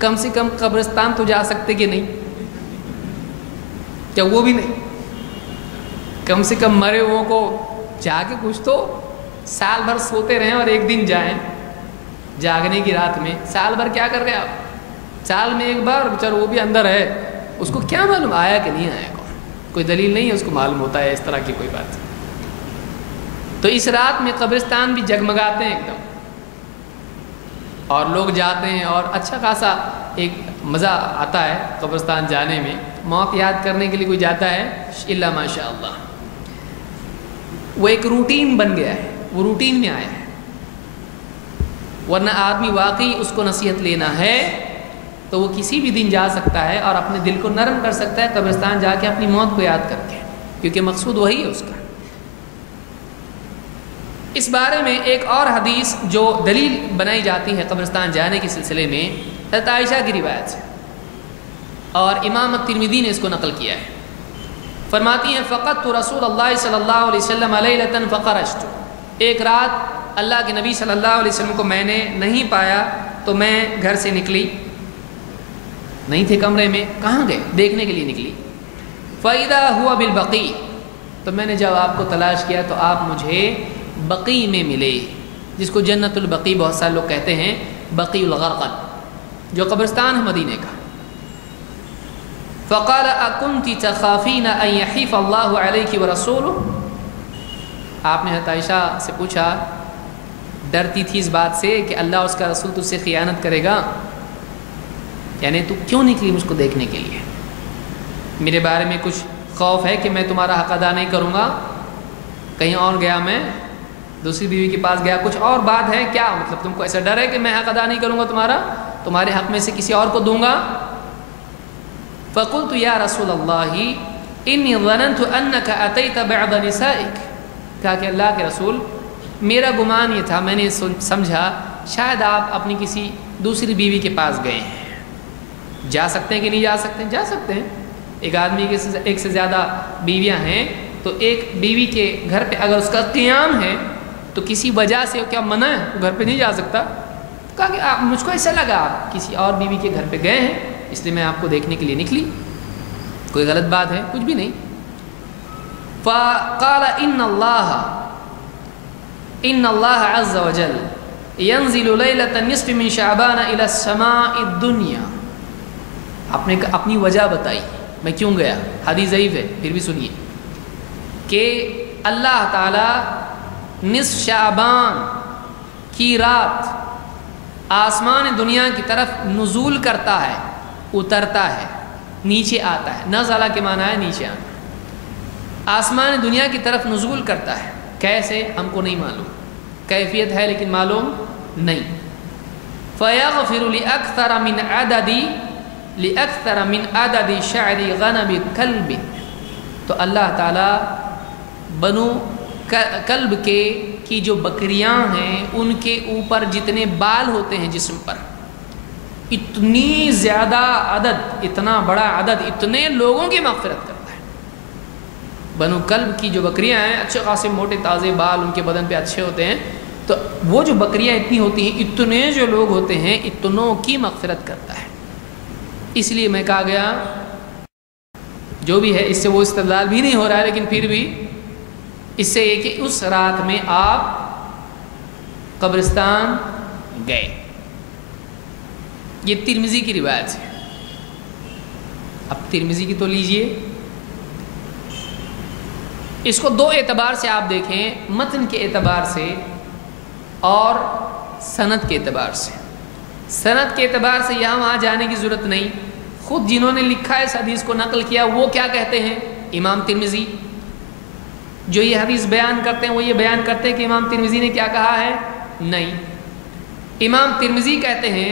कम से कम कब्रिस्तान तो जा सकते कि नहीं? क्या वो भी नहीं? कम से कम मरे हुओं को जाके कुछ तो साल भर सोते रहें और एक दिन जाएं जागने की रात में। साल भर क्या कर रहे हैं आप? साल में एक बार, बेचारा वो भी अंदर है, उसको क्या मालूम आया कि नहीं आया, कोई दलील नहीं है उसको मालूम होता है इस तरह की कोई बात। तो इस रात में कब्रिस्तान भी जगमगाते हैं एकदम, और लोग जाते हैं और अच्छा खासा एक मज़ा आता है कब्रिस्तान जाने में। मौत याद करने के लिए कोई जाता है इल्ला माशा अल्लाह, वो एक रूटीन बन गया है, वो रूटीन में आया है। वरना आदमी वाकई उसको नसीहत लेना है तो वो किसी भी दिन जा सकता है और अपने दिल को नरम कर सकता है कब्रिस्तान जाके अपनी मौत को याद करके, क्योंकि मकसूद वही है उसका। इस बारे में एक और हदीस जो दलील बनाई जाती है कब्रिस्तान जाने के सिलसिले में, हज़रत आयशा की रिवायत है और इमाम तिरमिज़ी ने इसको नकल किया है। फरमाती हैं फ़क़त रसूलुल्लाह सल्लल्लाहु अलैहि वसल्लम लैलतन फ़ख़रजतु, एक रात अल्लाह के नबी सल्लल्लाहु अलैहि वसल्लम को मैंने नहीं पाया तो मैं घर से निकली, नहीं थे कमरे में, कहाँ गए देखने के लिए निकली। फ़इदा हुआ बिल बक़ी, तो मैंने जब आपको तलाश किया तो आप मुझे बक़ी में मिले, जिसको जन्नतुल बक़ी बहुत सारे लोग कहते हैं, बक़ीउल ग़रक़द, जो कब्रिस्तान है मदीने का। फ़क़ाल अकुन्ति तख़ाफ़ीना अन यहीफ़ अल्लाहु अलैकि व रसूलुहु, आपने हज़रत आयशा से पूछा, डरती थी इस बात से कि अल्लाह उसका रसूल तुझसे ख़ियानत करेगा, यानी तू क्यों निकली मुझको देखने के लिए? मेरे बारे में कुछ खौफ है कि मैं तुम्हारा हक़ अदा नहीं करूँगा, कहीं और गया, मैं दूसरी बीवी के पास गया, कुछ और बात है क्या? मतलब तुमको ऐसा डर है कि मैं हक़ अदा नहीं करूँगा तुम्हारा, तुम्हारे हक़ में से किसी और को दूँगा। फ़क़ुल्तु या रसूल अल्लाह इन्नी ज़ननतु अन्नका अतैत बअद निसाइक, कहा कि अल्लाह के रसूल मेरा गुमान ये था, मैंने समझा शायद आप अपनी किसी दूसरी बीवी के पास गए हैं। जा सकते हैं कि नहीं जा सकते हैं? जा सकते हैं। एक आदमी के एक से ज़्यादा बीवियां हैं तो एक बीवी के घर पे अगर उसका क़ियाम है तो किसी वजह से क्या मना है, वो घर पे नहीं जा सकता। कहा कि आप, मुझको ऐसा लगा आप किसी और बीवी के घर पे गए हैं, इसलिए मैं आपको देखने के लिए निकली, कोई गलत बात है? कुछ भी नहीं। फ़क़ाल इन्नल्लाह अज़्ज़ व जल यंज़िलु लैलतन निस्फ़ि मिन शअबान इला समाइ दुनिया, आपने अपनी वजह बताई मैं क्यों गया, हदीस ज़ईफ़ है फिर भी सुनिए, कि अल्लाह ताला निस्फ़ शअबान की रात आसमान दुनिया की तरफ नुज़ूल करता है, उतरता है, नीचे आता है। नज़ला के माना है नीचे आना, आसमान दुनिया की तरफ नुज़ूल करता है। कैसे हमको नहीं मालूम, कैफियत है लेकिन मालूम नहीं। फ़यग़फ़िरु लिअक्सर मिन अददी शअरी ग़नबि कल्बि, तो अल्लाह ताला बनु कल्ब की जो बकरियां हैं उनके ऊपर जितने बाल होते हैं जिस्म पर, इतनी ज़्यादा अदद, इतना बड़ा अदद, इतने लोगों की मग़फ़िरत करता है। बनु कल्ब की जो बकरियां हैं, अच्छे खासे मोटे ताज़े बाल उनके बदन पे अच्छे होते हैं, तो वो जो बकरियां इतनी होती हैं, इतने जो लोग होते हैं, इतनों की मग़फ़िरत करता है। इसलिए मैं कहा गया, जो भी है इससे वो इस्तेदलाल भी नहीं हो रहा है, लेकिन फिर भी इससे ये कि उस रात में आप कब्रिस्तान गए। ये तिरमिज़ी की रिवायत है। अब तिरमिज़ी की तो लीजिए, इसको दो एतबार से आप देखें, मतन के एतबार से और सनद के एतबार से। सनद के एतबार से यहाँ वहाँ जाने की ज़रूरत नहीं, ख़ुद जिन्होंने लिखा है इस हदीस को नकल किया वो क्या कहते हैं, इमाम तिरमिज़ी जो ये हदीस बयान करते हैं वो ये बयान करते हैं कि इमाम तिरमिज़ी ने क्या कहा है, नहीं। इमाम तिरमिज़ी कहते हैं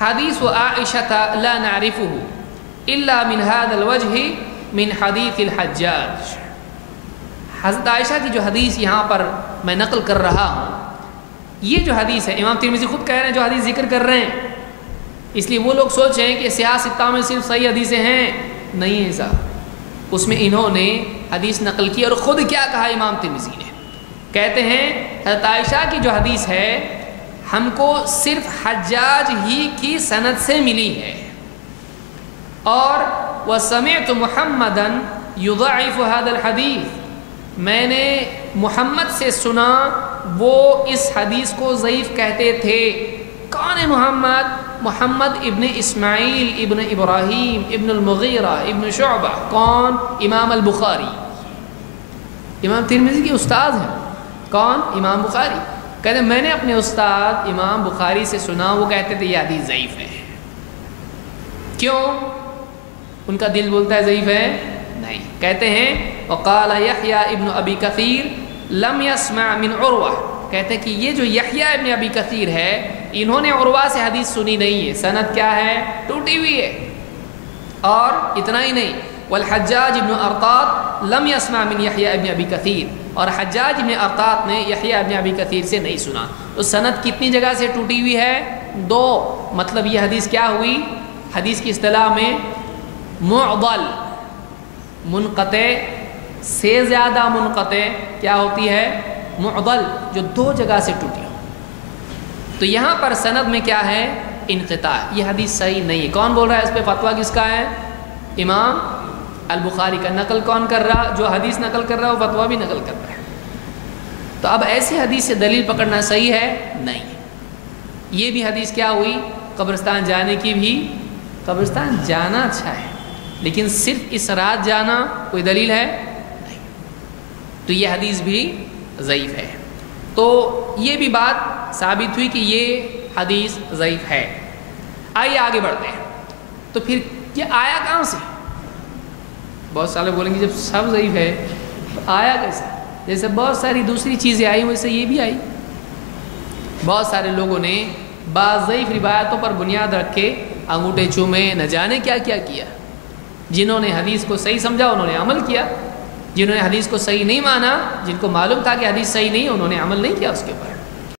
हदीस व आइशा ला नारिफुहु इल्ला मिन हादल वजहि मिन हदीसिल हज्जाज। हज़रत आयशा की जो हदीस यहाँ पर मैं नकल कर रहा हूँ, ये जो हदीस है इमाम तिरमिज़ी खुद कह रहे हैं जो हदीस जिक्र कर रहे हैं, इसलिए वो लोग सोच रहे हैं कि सियासत में सिर्फ सही हदीसें हैं, नहीं है साहब। उसमें इन्होंने हदीस नकल की और ख़ुद क्या कहा इमाम तिरमिज़ी ने, कहते हैं हज़रत आयशा की जो हदीस है ہم کو صرف حجاج ہی کی سند سے ملی ہے، اور وَسَمِعْتُ مُحَمَّدًا يُضَعِفُ هَذَا الْحَدِيث، میں نے محمد سے سنا وہ اس حدیث کو ضعیف کہتے تھے۔ کون ہے محمد؟ محمد ابن اسماعیل ابن ابراہیم ابن المغیرہ ابن شعبہ۔ کون؟ امام البخاری، امام ترمذی کے استاد ہیں۔ کون؟ امام بخاری۔ کہتے ہیں میں نے اپنے استاد امام بخاری سے سنا، وہ کہتے تھے یہ حدیث ضعیف ہے۔ کیوں؟ ان کا دل بولتا ہے ضعیف ہے؟ نہیں۔ کہتے ہیں وقال یحییٰ ابن ابی کثیر لم یسمع من عروہ، کہتے ہیں کہ یہ جو یحییٰ ابن ابی کثیر ہے انہوں نے عروہ سے حدیث سنی نہیں ہے، سند کیا ہے؟ ٹوٹی ہوئی ہے۔ اور اتنا ہی نہیں، والحجاج ابن ارطاط لم یسمع من یحییٰ ابن ابی کثیر، اور حجاج ابن ارطاط نے یحییٰ ابن ابی کثیر سے نہیں سنا۔ تو سند کتنی جگہ سے ٹوٹی ہوئی ہے؟ دو۔ مطلب یہ حدیث کیا ہوئی؟ حدیث کی اصطلاح میں معضل، منقطع سے زیادہ منقطع کیا ہوتی ہے؟ معضل، جو دو جگہ سے ٹوٹی ہو۔ تو یہاں پر سند میں کیا ہے؟ انقطاع، یہ حدیث صحیح نہیں ہے۔ کون بول رہا ہے اس پہ؟ فتویٰ کس کا ہے؟ امام البخاری کا۔ نقل کون کر رہا؟ جو حدیث نقل کر رہا ہے وہ فتویٰ بھی نقل کر رہا ہے۔ تو اب ایسی حدیث سے دلیل پکڑنا صحیح ہے؟ نہیں۔ یہ بھی حدیث کیا ہوئی؟ قبرستان جانے کی بھی۔ قبرستان جانا اچھا ہے، لیکن صرف اس رات جانا کوئی دلیل ہے؟ نہیں۔ تو یہ حدیث بھی ضعیف ہے۔ تو یہ بھی بات ثابت ہوئی کہ یہ حدیث ضعیف ہے۔ آئیے آگے بڑھتے ہیں۔ تو پھر یہ آیا کہاں سے؟ بہت سارے بولیں گے جب سب ضعیف ہے تو آیا کیسے؟ جیسے بہت ساری دوسری چیزیں آئی ویسے یہ بھی آئی۔ بہت سارے لوگوں نے بعض ضعیف روایتوں پر بنیاد رکھ کے انگوٹھے چومے، نہ جانے کیا کیا کیا۔ جنہوں نے حدیث کو صحیح سمجھا انہوں نے عمل کیا، جنہوں نے حدیث کو صحیح نہیں مانا، جن کو معلوم تھا کہ حدیث صحیح نہیں، انہوں نے عمل نہیں کیا اس کے اوپر۔